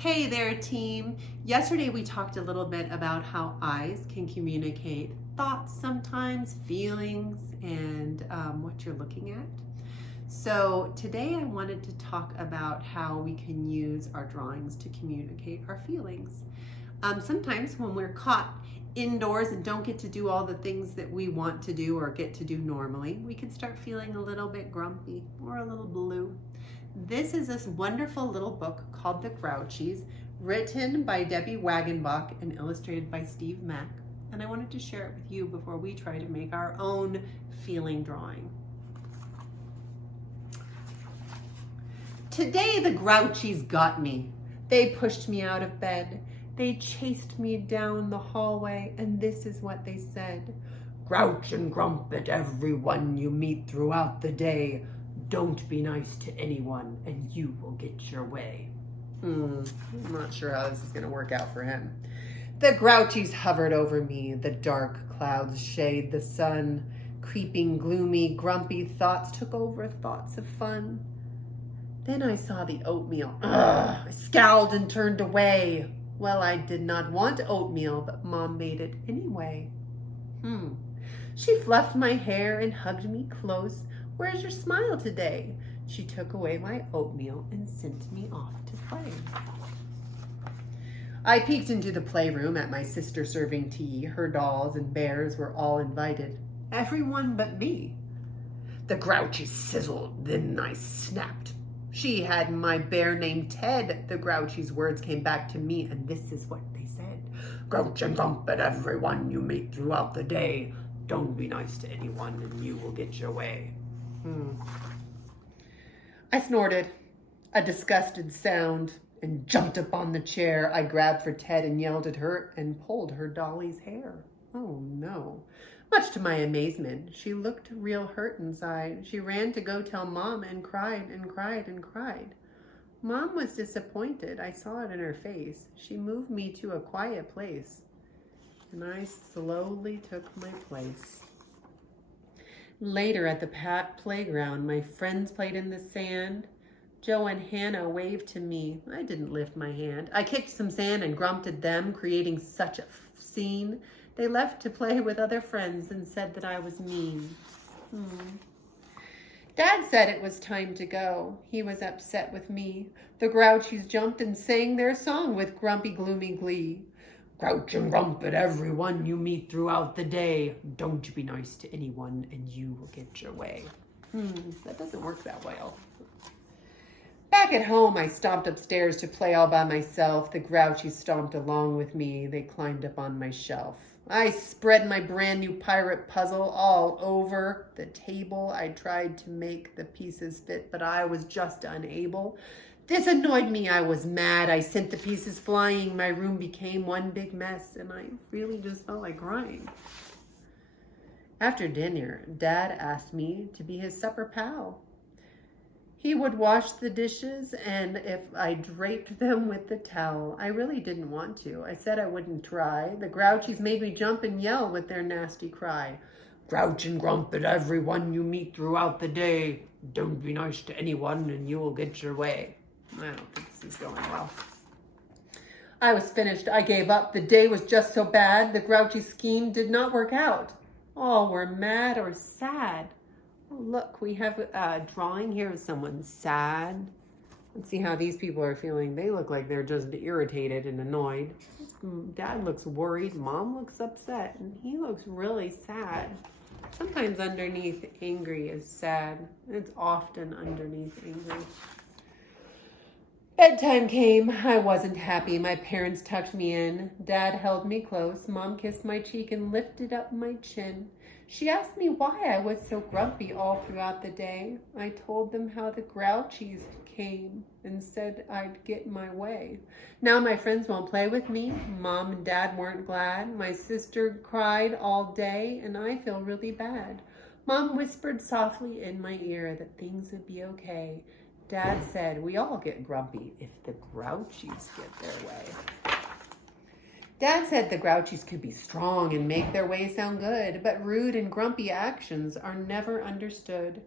Hey there, team. Yesterday we talked a little bit about how eyes can communicate thoughts sometimes, feelings, and what you're looking at. So today I wanted to talk about how we can use our drawings to communicate our feelings. Sometimes when we're caught indoors and don't get to do all the things that we want to do or get to do normally, we can start feeling a little bit grumpy or a little blue. This is this wonderful little book called The Grouchies, written by Debbie Wagenbach and illustrated by Steve Mack. And I wanted to share it with you before we try to make our own feeling drawing. Today the Grouchies got me. They pushed me out of bed. They chased me down the hallway, and this is what they said. Grouch and grump at everyone you meet throughout the day. Don't be nice to anyone, and you will get your way. I'm not sure how this is going to work out for him. The Grouchies hovered over me. The dark clouds shade the sun. Creeping, gloomy, grumpy thoughts took over thoughts of fun. Then I saw the oatmeal. I scowled and turned away. Well, I did not want oatmeal, but Mom made it anyway. She fluffed my hair and hugged me close. Where's your smile today? She took away my oatmeal and sent me off to play. I peeked into the playroom at my sister serving tea. Her dolls and bears were all invited. Everyone but me. The Grouchy sizzled, then I snapped. She had my bear named Ted. The Grouchy's words came back to me, and this is what they said. Grouch and grump at everyone you meet throughout the day. Don't be nice to anyone, and you will get your way. I snorted, a disgusted sound, and jumped up on the chair. I grabbed for Ted and yelled at her and pulled her dolly's hair. Oh no. Much to my amazement, she looked real hurt inside. She ran to go tell Mom and cried and cried and cried. Mom was disappointed. I saw it in her face. She moved me to a quiet place, and I slowly took my place. Later at the playground, my friends played in the sand. Joe and Hannah waved to me. I didn't lift my hand. I kicked some sand and grumped at them, creating such a scene. They left to play with other friends and said that I was mean. Dad said it was time to go. He was upset with me. The Grouchies jumped and sang their song with grumpy, gloomy glee. Grouch and grump at everyone you meet throughout the day. Don't be nice to anyone, and you will get your way. That doesn't work that well. Back at home, I stomped upstairs to play all by myself. The Grouchies stomped along with me. They climbed up on my shelf. I spread my brand new pirate puzzle all over the table. I tried to make the pieces fit, but I was just unable. This annoyed me. I was mad. I sent the pieces flying. My room became one big mess, and I really just felt like crying. After dinner, Dad asked me to be his supper pal. He would wash the dishes, and if I draped them with the towel, I really didn't want to. I said I wouldn't try. The Grouchies made me jump and yell with their nasty cry. Grouch and grump at everyone you meet throughout the day. Don't be nice to anyone, and you will get your way. I don't think this is going well. I was finished. I gave up. The day was just so bad. The Grouchy scheme did not work out. All were mad or sad. Oh, look, we have a drawing here of someone sad. Let's see how these people are feeling. They look like they're just irritated and annoyed. Dad looks worried. Mom looks upset. And he looks really sad. Sometimes underneath angry is sad. It's often underneath angry. Bedtime came. I wasn't happy. My parents tucked me in. Dad held me close. Mom kissed my cheek and lifted up my chin. She asked me why I was so grumpy all throughout the day. I told them how the Grouchies came and said I'd get my way. Now my friends won't play with me. Mom and Dad weren't glad. My sister cried all day, and I feel really bad. Mom whispered softly in my ear that things would be okay. Dad said we all get grumpy if the Grouchies get their way. Dad said the Grouchies could be strong and make their way sound good, but rude and grumpy actions are never understood.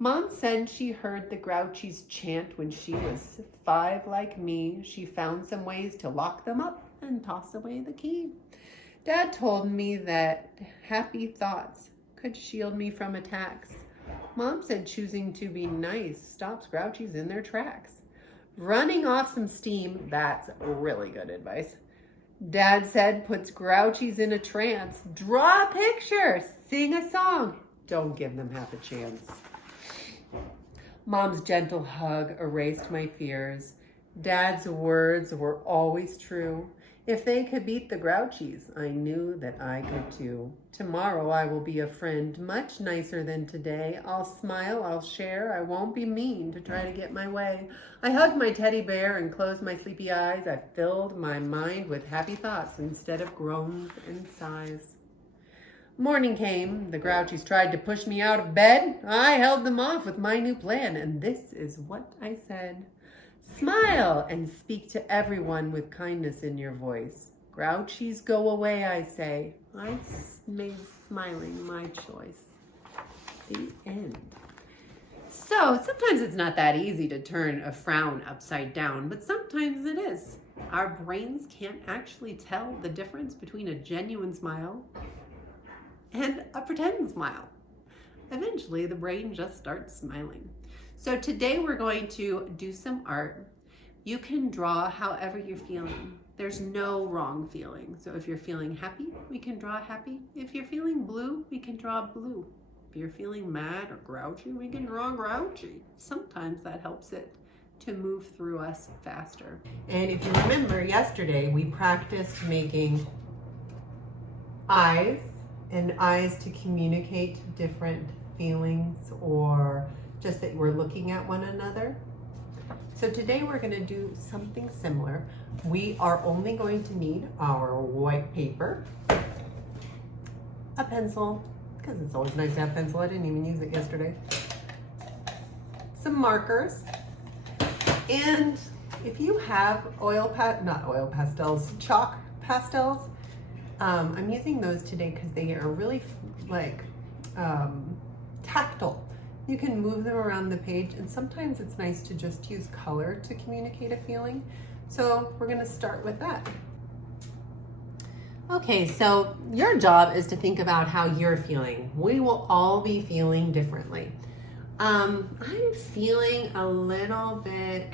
Mom said she heard the Grouchies chant when she was 5 like me. She found some ways to lock them up and toss away the key. Dad told me that happy thoughts could shield me from attacks. Mom said choosing to be nice stops Grouchies in their tracks. Running off some steam, that's really good advice. Dad said puts Grouchies in a trance. Draw a picture, sing a song. Don't give them half a chance. Mom's gentle hug erased my fears. Dad's words were always true. If they could beat the Grouchies, I knew that I could too. Tomorrow I will be a friend, much nicer than today. I'll smile, I'll share, I won't be mean to try to get my way. I hugged my teddy bear and closed my sleepy eyes. I filled my mind with happy thoughts instead of groans and sighs. Morning came. The Grouchies tried to push me out of bed. I held them off with my new plan, and this is what I said. Smile and speak to everyone with kindness in your voice. Grouchies, go away, I say. I made smiling my choice. The end. So sometimes it's not that easy to turn a frown upside down, but sometimes it is. Our brains can't actually tell the difference between a genuine smile and a pretend smile. Eventually, the brain just starts smiling. So today we're going to do some art. You can draw however you're feeling. There's no wrong feeling. So if you're feeling happy, we can draw happy. If you're feeling blue, we can draw blue. If you're feeling mad or grouchy, we can draw grouchy. Sometimes that helps it to move through us faster. And if you remember yesterday, we practiced making eyes and eyes to communicate different feelings or just that we're looking at one another. So today we're going to do something similar. We are only going to need our white paper, a pencil, because it's always nice to have a pencil. I didn't even use it yesterday. Some markers, and if you have chalk pastels, I'm using those today because they are really tactile. You can move them around the page, and sometimes it's nice to just use color to communicate a feeling. So we're going to start with that. Okay, so your job is to think about how you're feeling. We will all be feeling differently. I'm feeling a little bit,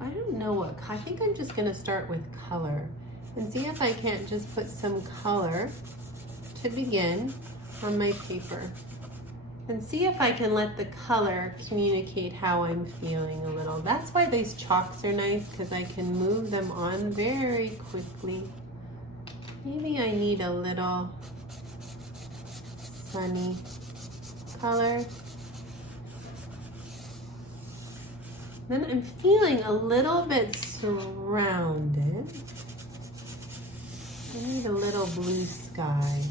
I don't know what, I think I'm just going to start with color and see if I can't just put some color to begin on my paper and see if I can let the color communicate how I'm feeling a little. That's why these chalks are nice, because I can move them on very quickly. Maybe I need a little sunny color. Then I'm feeling a little bit surrounded. I need a little blue sky.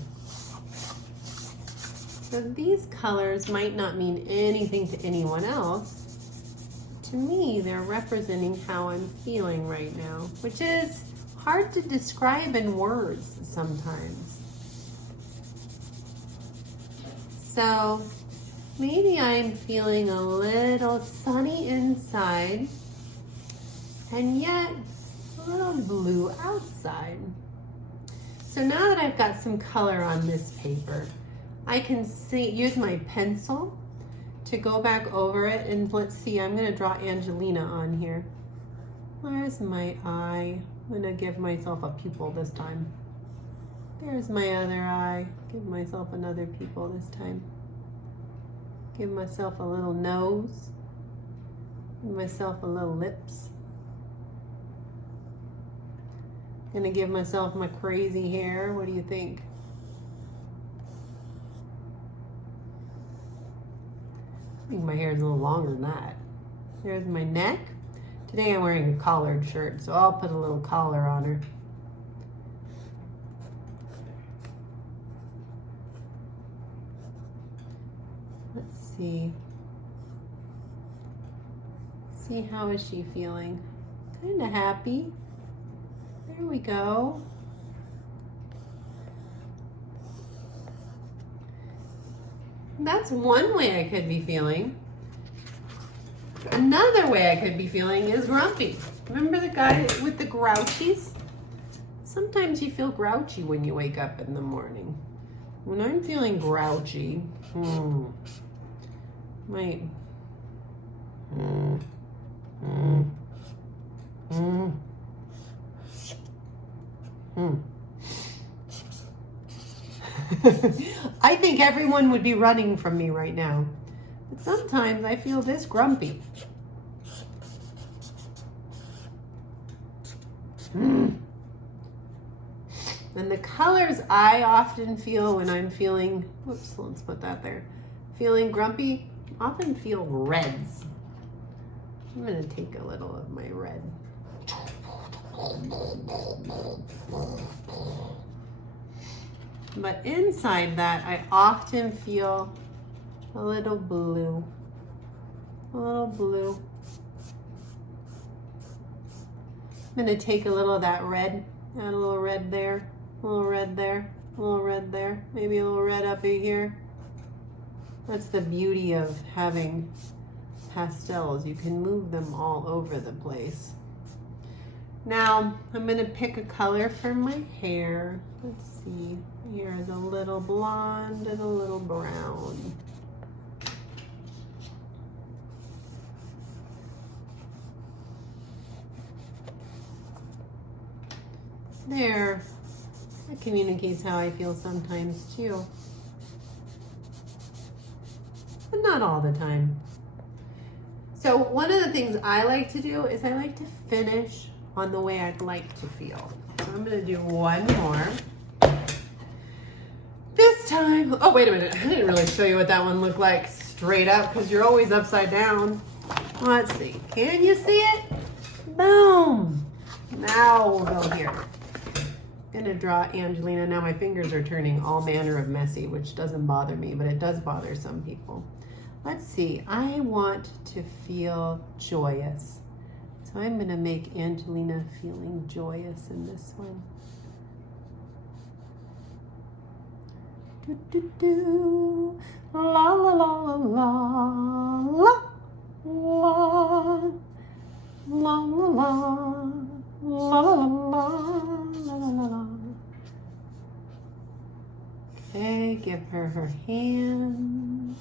So these colors might not mean anything to anyone else. To me, they're representing how I'm feeling right now, which is hard to describe in words sometimes. So maybe I'm feeling a little sunny inside and yet a little blue outside. So now that I've got some color on this paper, I can use my pencil to go back over it, and let's see, I'm going to draw Angelina on here. Where's my eye? I'm going to give myself a pupil this time. There's my other eye. Give myself another pupil this time. Give myself a little nose. Give myself a little lips. Gonna give myself my crazy hair. What do you think? I think my hair is a little longer than that. There's my neck. Today I'm wearing a collared shirt, so I'll put a little collar on her. Let's see. See, how is she feeling? Kind of happy. There we go. that's one way I could be feeling. Another way I could be feeling is grumpy. Remember the guy with the grouchies? Sometimes you feel grouchy when you wake up in the morning. When I'm feeling grouchy, I think everyone would be running from me right now. But sometimes I feel this grumpy. And the colors I often feel when I'm feeling, whoops, let's put that there. Feeling grumpy, often feel reds. I'm gonna take a little of my red. But inside that, I often feel a little blue. A little blue. I'm gonna take a little of that red, add a little red there, a little red there, a little red there, maybe a little red up in here. That's the beauty of having pastels. You can move them all over the place. Now, I'm gonna pick a color for my hair. Let's see, here's a little blonde and a little brown. There, that communicates how I feel sometimes too. But not all the time. So one of the things I like to do is I like to finish on the way I'd like to feel. So I'm gonna do one more. This time, oh wait a minute, I didn't really show you what that one looked like straight up because you're always upside down. Let's see, can you see it? Boom. Now we'll go here. I'm gonna draw Angelina. Now my fingers are turning all manner of messy, which doesn't bother me, but it does bother some people. Let's see, I want to feel joyous. So I'm gonna make Angelina feeling joyous in this one. Do, do, do. La, la, la, la, la, la, la, la, la, la. La la la la la la la. Okay, give her her hands.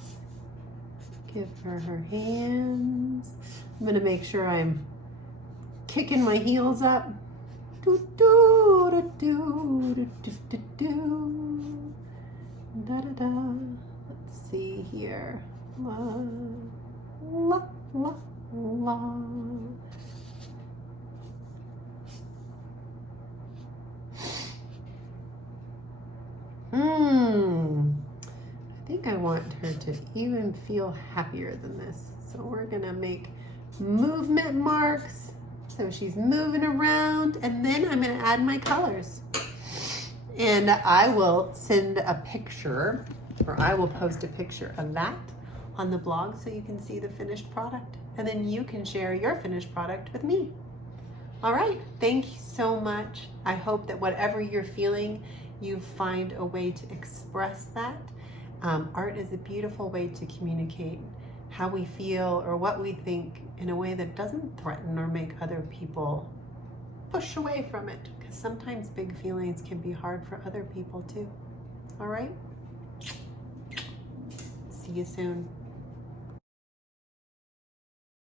Give her her hands. I'm gonna make sure I'm kicking my heels up. Do do do do do do do do. Da da da. Let's see here. La la la la. I think I want her to even feel happier than this. So we're gonna make movement marks. So she's moving around, and then I'm gonna add my colors. And I will send a picture, or I will post a picture of that on the blog so you can see the finished product. And then you can share your finished product with me. All right, thank you so much. I hope that whatever you're feeling, you find a way to express that. Art is a beautiful way to communicate how we feel or what we think in a way that doesn't threaten or make other people push away from it, because sometimes big feelings can be hard for other people too. All right? See you soon.